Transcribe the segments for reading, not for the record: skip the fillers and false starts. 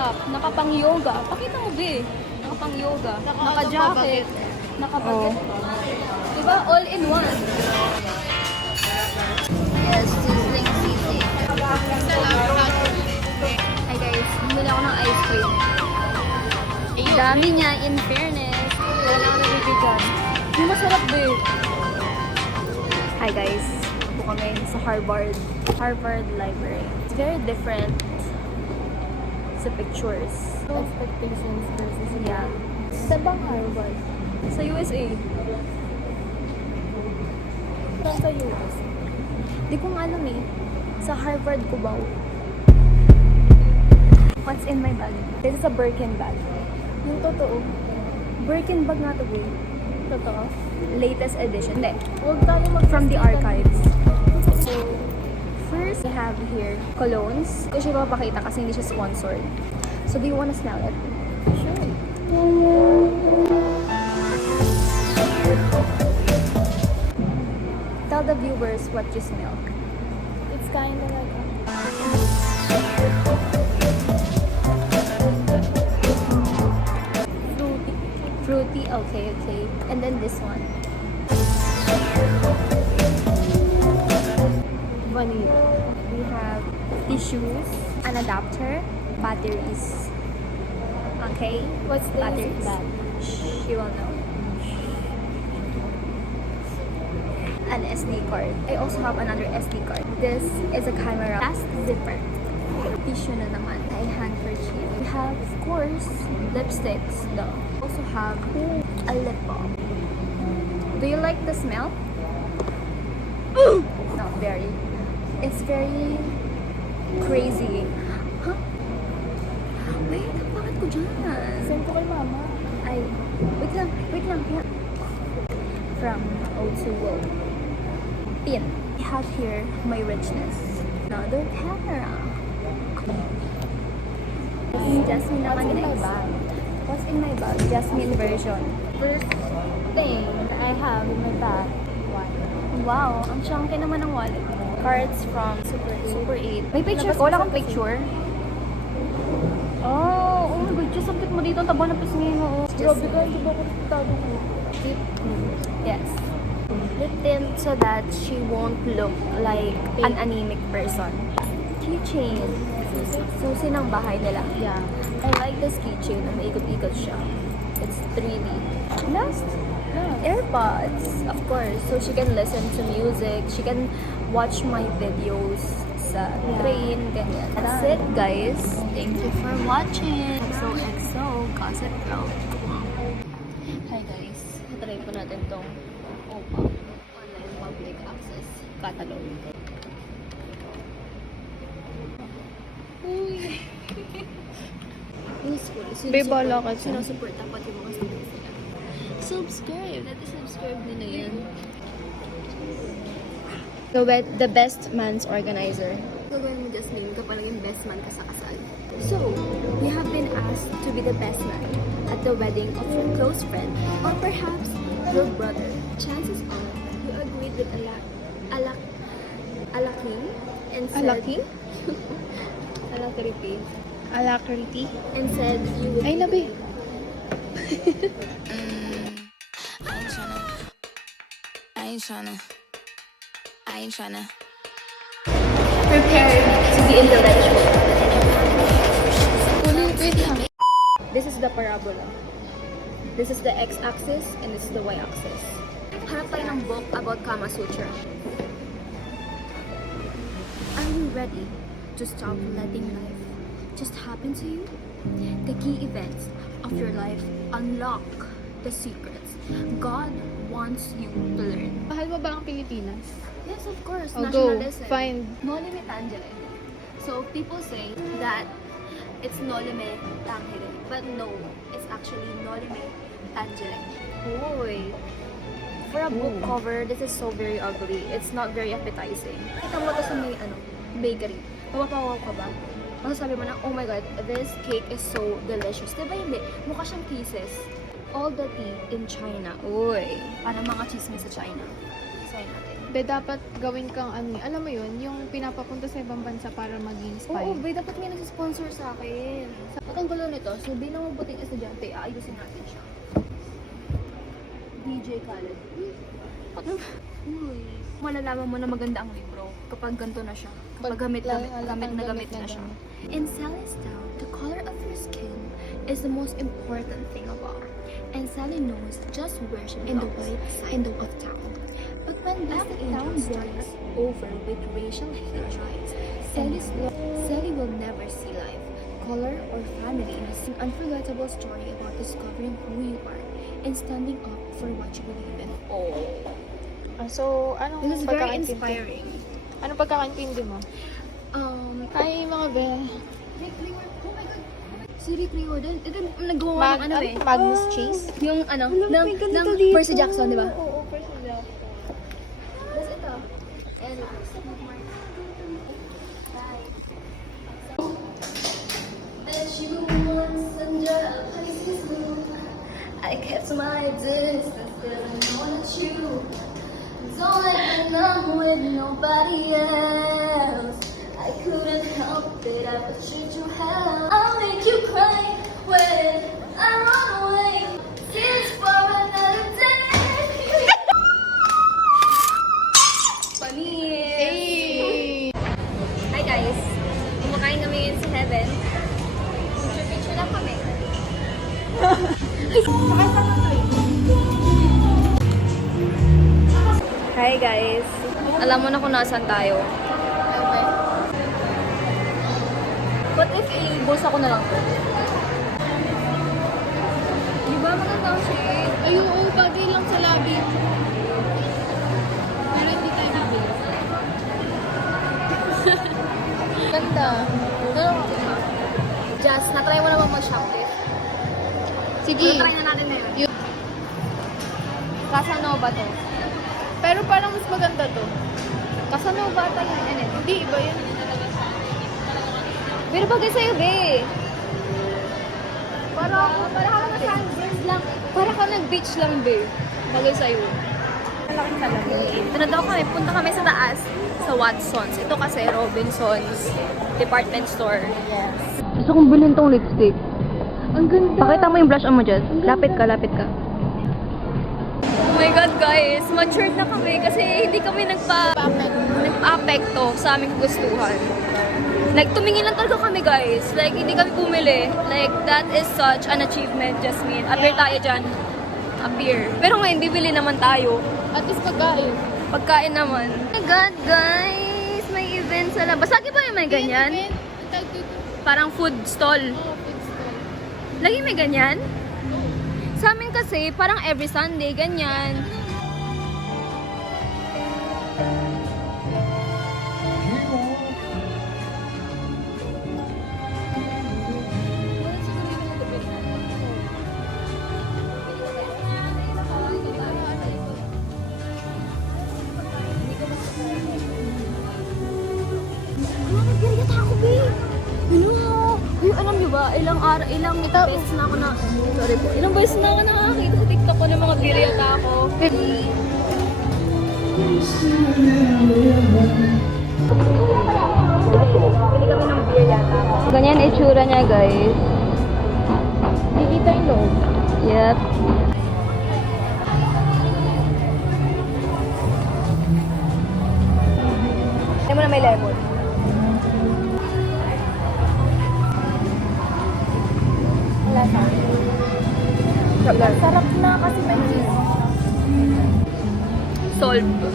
top. Nakapang yoga. Pakita mo, be. Nakapang yoga. Naka-jacket. Naka-baget. Diba? All in one. Yes, sizzling sisig. Hi guys, bumili ako ng ice cream. Dami niya, in fairness. Wala ako nabibigyan. Yung masarap, be. Hi guys, po kami sa Harvard Library. It's very different sa pictures. Expectations versus Yeah. Sa bang Harvard? Sa USA. Saan sa US? Di ko nga alam eh. Sa Harvard Cubao. What's in my bag? This is a Birkin bag. Yung totoo. Birkin bag nga to eh. Totoo. Latest edition. Hindi. Huwag tayo mag From the archives. So, First, we have here colognes. Hindi ko siya papakita kasi hindi siya sponsored. So, do you wanna smell it? sure. Tell the viewers what you smell. It's kind of like fruity. Fruity, okay. And then this one. Vanilla. We have tissues, an adapter, batteries. Okay? What's the use Batteries. of that? She will know. An SD card. I also have another SD card. This is a camera. Last zipper. Tissue na naman. I handkerchief. We have, of course, lipsticks though. Also have a lip balm. Do you like the smell? Not very. It's very crazy. Huh? Wait, ang bakit ko dyan? Send ko kay mama. Ay, wait lang. From O2O. Pin. I have here my richness. Another camera. Jasmine naman What's in my next. bag? What's in my bag? Jasmine version. First thing that I have in my bag. Wow, ang chunky naman ng wallet. Cards from Super 8. May picture ko? Wala kang picture? Oh my God. Diyos, ang cute mo dito. Ang taba na pisngin mo. Grabe ka, hindi ba ako nagtatago ko? Yes. Lip tint so that she won't look like an anemic person. Keychain. Susi ng bahay nila. Yeah. I like this keychain na maikot-ikot siya. It's 3D. Last, AirPods, of course. So she can listen to music. She can watch my videos sa train, ganyan. That's it, guys. Thank you for watching. XOXO Gossip Girl. Hi, guys. Try po natin tong OPA, Online Public Access Catalog. Uy! Useful. Babe, bala ka dyan. Sinusupport dapat yung mga students nila. Subscribe! Dati subscribe nila yan. The best man's organizer. Gagawin mo, Jasmine, kapag naging best man ka sa kasal. So, you have been asked to be the best man at the wedding of your close friend or perhaps your brother. Chances are, you agreed with Alaking and said... Alaking? Alacrity. Alacrity? And said you would Ay, nabi. I ain't tryna. Prepared to be intellectual. Wait lang. This is the parabola. This is the x-axis and this is the y-axis. Hanap tayo ng book about Kama Sutra. Are you ready to stop letting life just happen to you? The key events of your life unlock the secrets God wants you to learn. Mahal mo ba ang Pilipinas? Yes, of course. Oh, go. Nationalism. Find. Noli me tangere. So people say that it's noli me tangere, but no, it's actually noli me tangere. Hoy. For a book cover, this is so very ugly. It's not very appetizing. Kita mo to sa may bakery. Mapapawaw ka ba? Masasabi mo na, oh my god, this cake is so delicious. Diba hindi? Mukha siyang kisses. All the tea in China. Uy. Parang mga chismis sa China. design natin. Be, dapat gawin kang ano, alam mo yun, yung pinapapunta sa ibang bansa para maging spy. Oo, bay, dapat may nag-sponsor sa akin. At ang gulo nito, so bilang mabuting estudyante, aayusin natin siya. DJ Khaled. Uy, malalaman mo na maganda ang libro kapag ganito na siya. Kapag gamit na siya. In Sally's town, the color of your skin is the most important thing of all. And Sally knows just where she belongs, in the white town. But when back town starts over with racial hatred, Sally will never see life, color, or family in an unforgettable story about discovering who you are and standing up for what you believe in. So, anong This is very pagkakaintindi? inspiring. Anong pagkakaintindi mo? Hi, mga be. Oh my God! Si Rick Riordan, ito nagawa ng ano eh. Magnus Chase? Yung ano, may ganito ng dito. Percy Jackson, di ba? Oo, Percy Jackson. Tapos ito. And I kept my distance, didn't know that you don't let me know with nobody else. I couldn't help it, I would treat you hell. I'll make you cry when I run away. Tears for another day. Panis! Hey! Hi guys! Kumakain kami ngayon sa Heaven. Picture lang kami. Hi guys! Alam mo na kung nasaan tayo. What if i-bulsa ko na lang to? Di ba maganda ang shade? Ay, oo, bagay lang sa labi. Pero hindi tayo bibili. Ganda. Just, natry mo naman mag-shoplift. Sige. Try na natin ngayon. Casanova to. Pero parang mas maganda to. Casanova ata yun. Ano yun? Hindi, iba yun. Pero bagay sa'yo, be. Para ka nag-sunburst lang. Para ka nag-beach lang, be. Bagay sa'yo. Malaking salamin. Ito na daw kami. Punta kami sa taas. Sa Watsons. Ito kasi Robinsons department store. Yes. Gusto kong bilhin tong lipstick. Ang ganda. Pakita mo yung blush on mo dyan. Lapit ka, lapit ka. Oh my God, guys. Matured na kami kasi hindi kami nagpa-apekto sa aming gustuhan. Like, tumingin lang talaga kami, guys. Like, hindi kami bumili. Like, that is such an achievement, Jasmine. Appear tayo dyan. Appear. Pero ngayon, bibili naman tayo. At least pagkain. Pagkain naman. Oh my God, guys. May event sa labas. Lagi ba yung may ganyan? Parang food stall. Lagi may ganyan? Sa amin kasi, parang every Sunday, ganyan. Alam niyo ba, ilang beses na ako na, sorry po, ilang beses na ako nakakita sa TikTok ko ng mga biriyata ako. Pili kami ng biriyata. Ganyan itsura niya, guys. Dikita yung loob. Yep. Ano mo na may lemon? Sarap na kasi may cheese. Solve.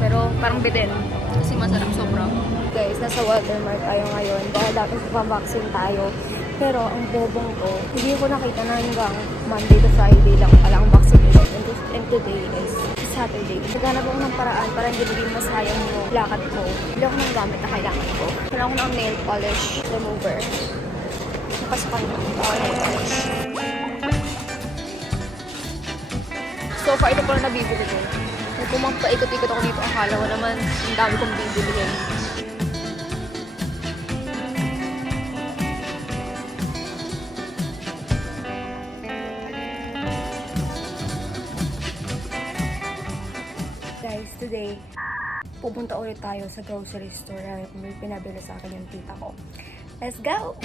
Pero parang bidin. Kasi masarap sobrang. Guys, nasa Walmart tayo ngayon dahil dapat pa-vaccine tayo. Pero ang bobong ko, hindi ko nakita na hanggang Monday to Friday lang pala ang vaccination. And today is Saturday. Naghanap ako ng paraan para hindi maging masayang yung lakad ko. Hindi ako ng gamit na kailangan ko. Kailangan ko ng nail polish remover. Napasukan ko ng nail polish. So far, ito pala nabibili ko. Kung magpaikot-ikot ako dito, akala ko naman ang dami kong bibilihin. Guys, today, pupunta ulit tayo sa grocery store. May pinabili sa akin yung tita ko. Let's go!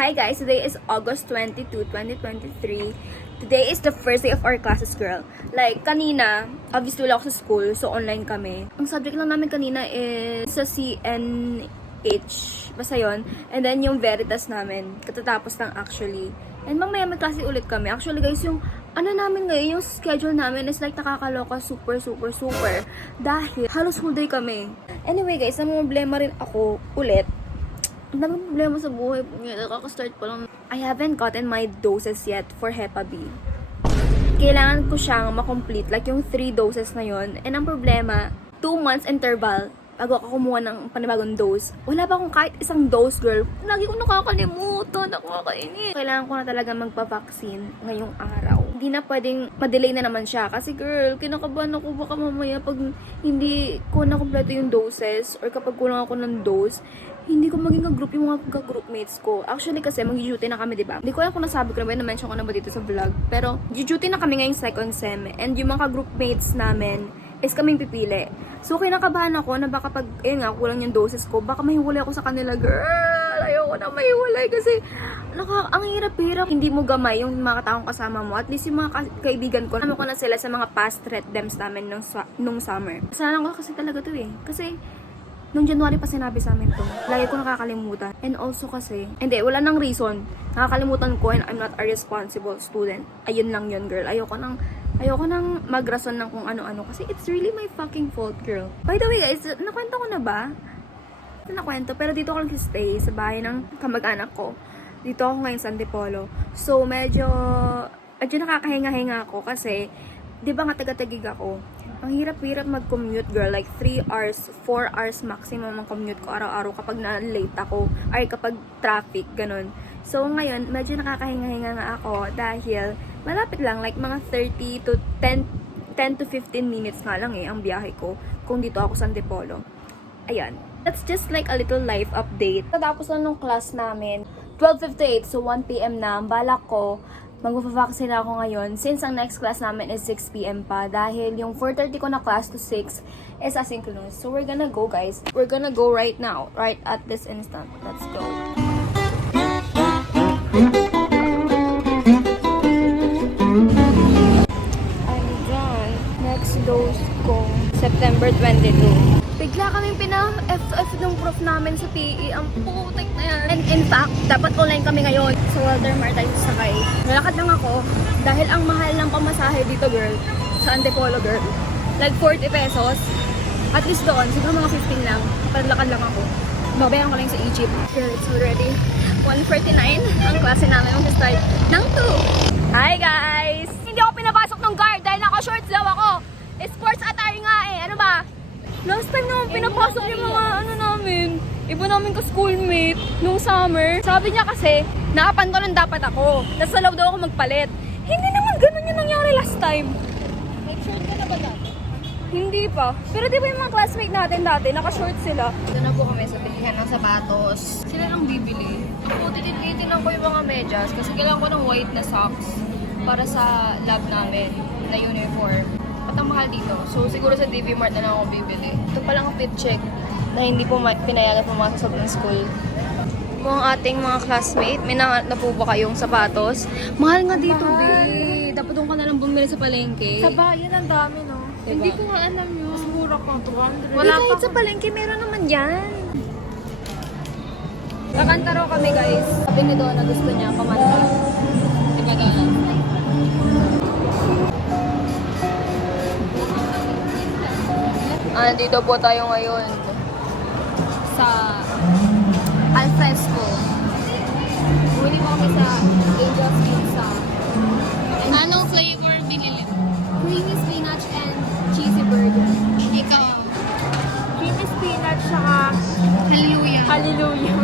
Hi guys, today is August 22, 2023. Today is the first day of our classes, girl. Like, kanina, obviously wala ako sa school, so online kami. Ang subject lang namin kanina is sa CNH, basta yun. And then yung Veritas namin, katatapos lang actually. And mamaya may klase ulit kami. Actually guys, yung ano namin ngayon, yung schedule namin is like nakakaloka super. Dahil halos whole day kami. Anyway guys, namumblema rin ako ulit. Ang daming problema sa buhay. Nakaka-start pa lang. I haven't gotten my doses yet for Hepa B. Kailangan ko siyang makomplete. Like yung 3 doses na yon. And ang problema, 2 months interval bago ako kumuha ng panibagong dose. Wala pa akong kahit isang dose, girl. Lagi ko nakakalimutan. Nakakainis. Kailangan ko na talaga magpa-vaccine ngayong araw. Hindi na pwedeng ma-delay na naman siya. Kasi girl, kinakabahan ako baka mamaya pag hindi ko na kompleto yung doses or kapag kulang ako ng dose, hindi ko maging ka-group yung mga groupmates ko. Actually kasi mag-duty na kami, diba? Hindi ko alam kung nasabi ko na ba, na-mention ko na ba dito sa vlog. Pero duty na kami ngayong second sem. And yung mga groupmates namin is kaming pipili. So kinakabahan ako na baka pag, ayun nga, kulang yung doses ko, baka mahiwalay ako sa kanila, girl. Ayoko na mahiwalay kasi ang hirap-hirap. Hindi mo gamay yung mga taong kasama mo. At least yung mga kaibigan ko, alam ko na sila sa mga past red dems namin nung summer. Sana ko kasi talaga to eh. Kasi nung January pa sinabi sa amin to. Lagi ko nakakalimutan. And also kasi, hindi, wala nang reason. Nakakalimutan ko and I'm not a responsible student. Ayun lang yun, girl. Ayoko nang magrason ng kung ano-ano. Kasi it's really my fucking fault, girl. By the way, guys, nakwento ko na ba? Ito nakwento. Pero dito ako stay sa bahay ng kamag-anak ko. Dito ako ngayon sa Antipolo. So, medyo nakakahinga-hinga ako kasi, di ba nga taga-tagig ako? Ang hirap-hirap mag-commute, girl. Like 3 hours, 4 hours maximum ang commute ko araw-araw kapag na-late ako. Ay, kapag traffic, ganun. So, ngayon, medyo nakakahinga-hinga nga ako dahil malapit lang. Like, mga 10 to 15 minutes nga lang ang biyahe ko kung dito ako sa Antipolo. Ayan. That's just like a little life update. Tapos na nung class namin, 12:58, so 1 p.m. na. Ang balak ko, magpa-vaccine ako ngayon since ang next class namin is 6 p.m. pa dahil yung 4:30 ko na class to 6 is asynchronous. So we're gonna go, guys. We're gonna go right now, right at this instant. Let's go. I'm done. Next dose ko, September 22. Bigla kaming pina-FF ng prof namin sa PE. Ang putik na yan. And in fact, dapat online kami ngayon. So, Walter Mar tayo sasakay. Nalakad lang ako dahil ang mahal ng pamasahe dito, girl. Sa Antipolo, girl. Like 40 pesos. At least doon, siguro mga 15 lang. Padlakad lang ako. Babayan ko lang sa Egypt. Girl, it's already 1:49. Ang klase namin mag-start ng 2. Hi, guys! Hindi ako pinapasok ng guard dahil naka-shorts daw ako. Sports attire nga eh. Ano ba? Last time naman pinapasok yung mga namin. Iba namin ka-schoolmate nung summer. Sabi niya kasi, nakapantalon dapat ako. Tapos sa loob daw ako magpalit. Hindi naman ganun yung nangyari last time. Nag-short ka na ba dati? Hindi pa. Pero di ba yung mga classmate natin dati, naka-short sila. Ito na po kami sa bilihan ng sapatos. Sila lang bibili. Ako, titinitin ko yung mga medyas kasi kailangan ko ng white na socks para sa lab namin na uniform. At ang mahal dito. So, siguro sa DV Mart na lang ako bibili. Ito palang fit check na hindi po pinayagan pumasok sa buong school. Kung ating mga classmate, may nangat na po ba kayong sapatos? Mahal nga dito, babe. Dapat doon ka na lang bumili sa palengke. Sa bayan, ang dami, no? Diba? Hindi ko nga alam yun. Mas mura ko, 200. Wala kahit sa palengke, meron naman yan. Kakanta raw kami, guys. Sabi ni Donna, gusto niya kumanta. Nagagalan. Dito po tayo ngayon sa Alfresco. Huli mo kami sa Angel's Pizza. Anong flavor binili? Creamy spinach and cheesy burger. Ikaw. Creamy spinach, saka Hallelujah. Hallelujah.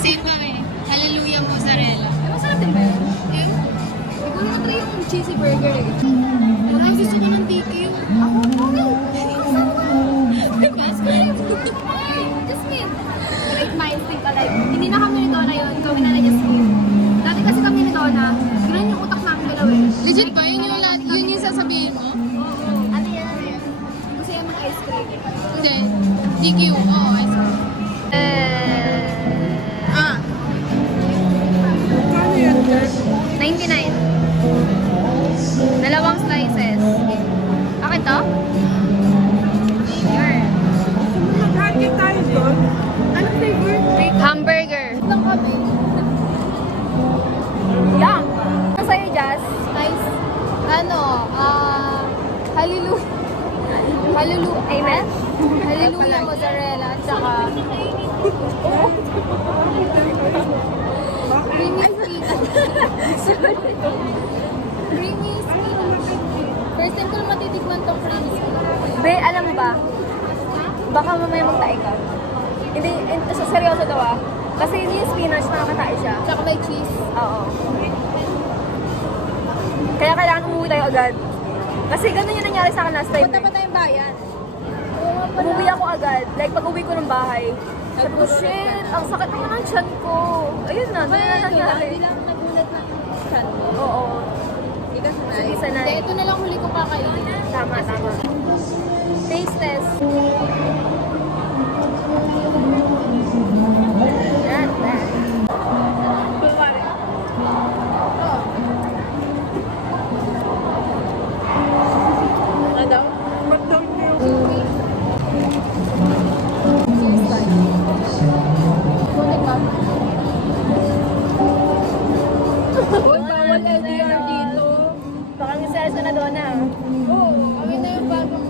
Same kami. Hallelujah mozzarella. Masarap din ba yun? Yun. Siguro mo 3 yung cheesy burger eh. Parang gusto ko ng TQ. May fast cream. Jasmine. Great minds think alike. Hindi na kami ni Donna yun. Kami na Jasmine. Dati kasi kami ni Donna. Ganun yung utak namin gawin. Legit ba? Yun yung sasabihin mo? Oo. Ano yan? Gusto yan ng ice cream. Hindi. TQ. Oo, I see. Ah. 99. Dalawang slices. Akin to? Sure. Mag-hangin tayo doon. Anong flavor? Hamburger. Lang kami. Yum! Ano sa'yo, Jazz? Nice. Hallelujah. Hallelujah. Amen? Hallelujah mozzarella at saka creamy spinach. Creamy spinach. First time ko lang matitikman tong creamy spinach. Be, alam mo ba? Baka mamaya magtae ka. Hindi, sa seryoso daw ah. Kasi hindi yung spinach, nakakatae siya. Tsaka may cheese. Oo. Kaya kailangan umuwi tayo agad. Kasi ganun yung nangyari sa akin last time. Punta pa tayong bayan. Umuwi ako agad. Like, pag uwi ko ng bahay. Sabi ko, shit, ang sakit naman ng tiyan ko. Ayun na, ganun na nangyari. Hindi lang nagulat ng chan mo. Oo. Hindi ka sanay. Sige, sanay. Hindi, ito na lang huli kong kakainin. Tama, tama. Taste test. Yan, yan. Ba't daw niyo? Buti ka. Uy, bawal LDR dito. Baka may sales na doon na. Oo, kami na yung bagong...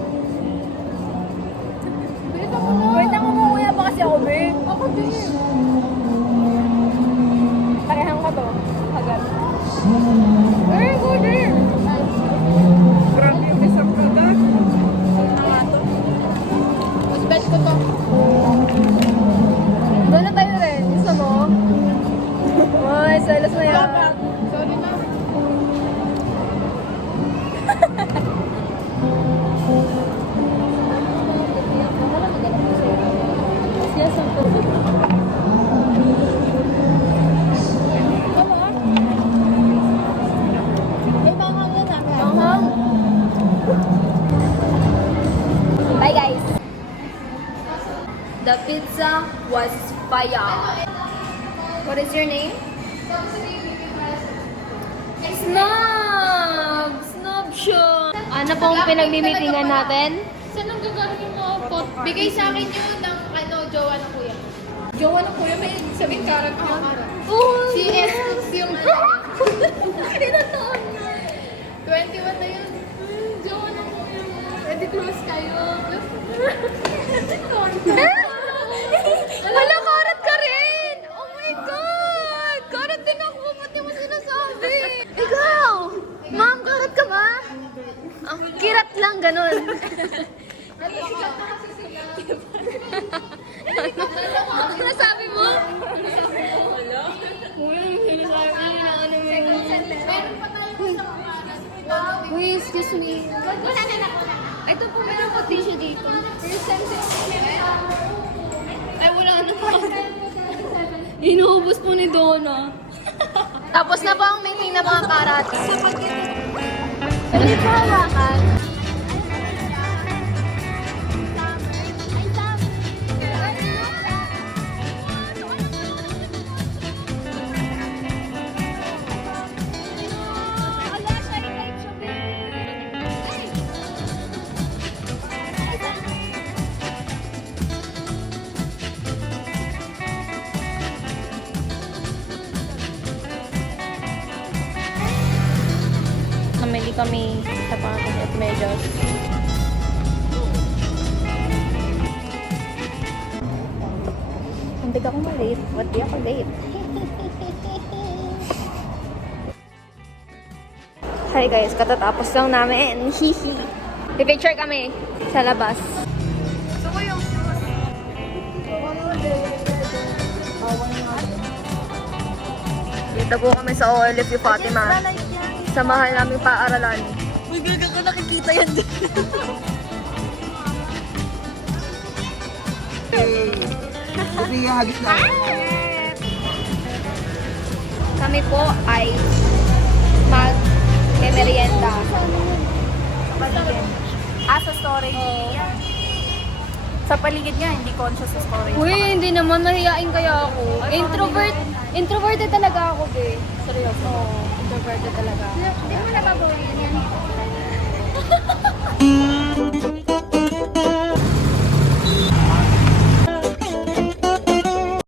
Bilisan mo na. Wait lang, umuwi pa kasi ako, be. Ako din. Parehan ko to. Agad. Very good eh. Grabe yung isang kagat. Mas bet ko to. Doon na tayo rin. Gusto mo? Uy, selos na yan. Sorry na. Yes, ang tubig. May manghang yun ah. Manghang. Bye, guys. The pizza was fire. What is your name? Snob! Snob siya! Ano pong pinagmimitingan natin? Saan ang gagawin mo? Bigay sa akin yun ng jowa ng kuya. Jowa ng kuya? May sabihin karat ka. Oh, Si S yung Tinataon na. 21 na yun. Jowa ng kuya mo. Ready close kayo. Wala, karat ka rin! Oh my God! Karat din ako! Ba't di mo sinasabi? Ikaw! Ma'am, karat ka ba? Ang kirat lang, ganun. Ano nasabi mo? Wala. Uy, excuse me. Wala na lang. Ito po, meron po tissue dito. Ay, wala na po. Inuubos po ni Donna. Tapos na po ang meeting na mga karat. Hindi pa hawakan. Namili kami sa pangakit at medyas. Hindi ako ma-late. Ba't di ako late? Hi guys, katatapos lang namin. Hihi. Pipicture kami sa labas. Gusto ko yung dito po kami sa OLF Fatima. Sa mahal naming paaralan. Uy, gaga ko nakikita yan dyan. Kasi hagis na. Kami po ay mag-merienda. Sa storage. Sa paligid nga, hindi conscious sa storage. Uy, hindi naman. Mahihain kaya ako. Introverted talaga ako, be. Seryoso. Oo, introverted talaga ako. Hindi mo nababawi yan.